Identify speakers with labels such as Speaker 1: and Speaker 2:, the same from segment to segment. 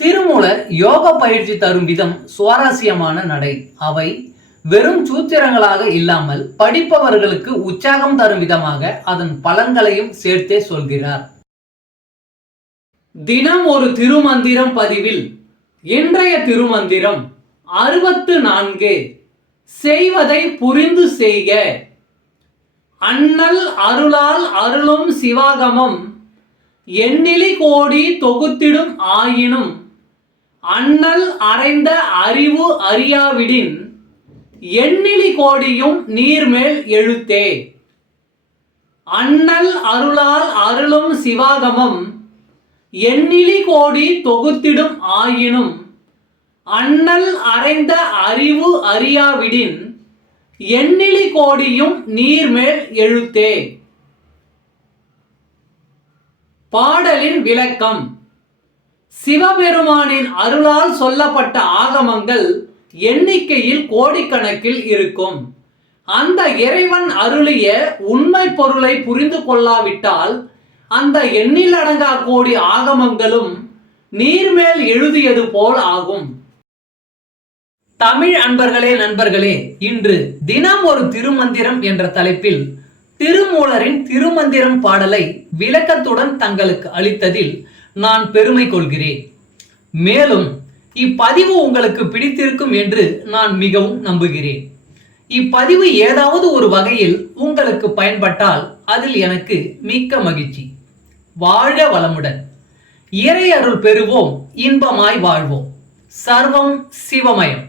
Speaker 1: திருமூலர் யோக பயிற்சி தரும் விதம் சுவாரஸ்யமான நடை. அவை வெறும் சூத்திரங்களாக இல்லாமல் படிப்பவர்களுக்கு உற்சாகம் தரும் விதமாக அதன் பலன்களையும் சேர்த்தே சொல்கிறார். தினம் ஒரு திருமந்திரம் பதிவில் இன்றைய திருமந்திரம் அறுபத்து நான்கு செய்வதை புரிந்து செய்க. அண்ணல் அருளால் அருளும் சிவாகமம். எண்ணிலி கோடி தொகுத்திடும் ஆயினும் அண்ணல் அறைந்த அறிவு அறியாவிடின் எண்ணிலி கோடியும் நீர்மேல் எழுத்தே. அண்ணல் அருளால் அருளும் சிவாகமம் எண்ணிலி கோடி தொகுத்திடும் ஆயினும் அண்ணல் அறைந்த அறிவு அறியாவிடின் எண்ணிலி கோடியும் நீர்மேல் எழுத்தே. பாடலின் விளக்கம். சிவபெருமானின் அருளால் சொல்லப்பட்ட ஆகமங்கள் எண்ணிக்கையில் கோடிக்கணக்கில் இருக்கும். அந்த இறைவன் அருளிய உண்மை பொருளை புரிந்து கொள்ளாவிட்டால் அந்த எண்ணிலடங்கா கோடி ஆகமங்களும் நீர்மேல் எழுதியது போல் ஆகும். தமிழ் அன்பர்களே நண்பர்களே இன்று தினம் ஒரு திருமந்திரம் என்ற தலைப்பில் திருமூலரின் திருமந்திரம் பாடலை விளக்கத்துடன் தங்களுக்கு அளித்ததில் நான் பெருமை கொள்கிறேன். மேலும் இப்பதிவு உங்களுக்கு பிடித்திருக்கும் என்று நான் மிகவும் நம்புகிறேன். இப்பதிவு ஏதாவது ஒரு வகையில் உங்களுக்கு பயன்பட்டால் அதில் எனக்கு மிக்க மகிழ்ச்சி. வாழ்க வளமுடன். இறை அருள் பெறுவோம் இன்பமாய் வாழ்வோம். சர்வம் சிவமயம்.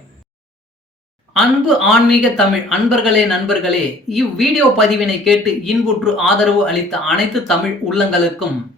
Speaker 1: அன்பு ஆன்மீக தமிழ் அன்பர்களே நண்பர்களே இவ்வீடியோ பதிவினை கேட்டு இன்புற்று ஆதரவு அளித்த அனைத்து தமிழ் உள்ளங்களுக்கும்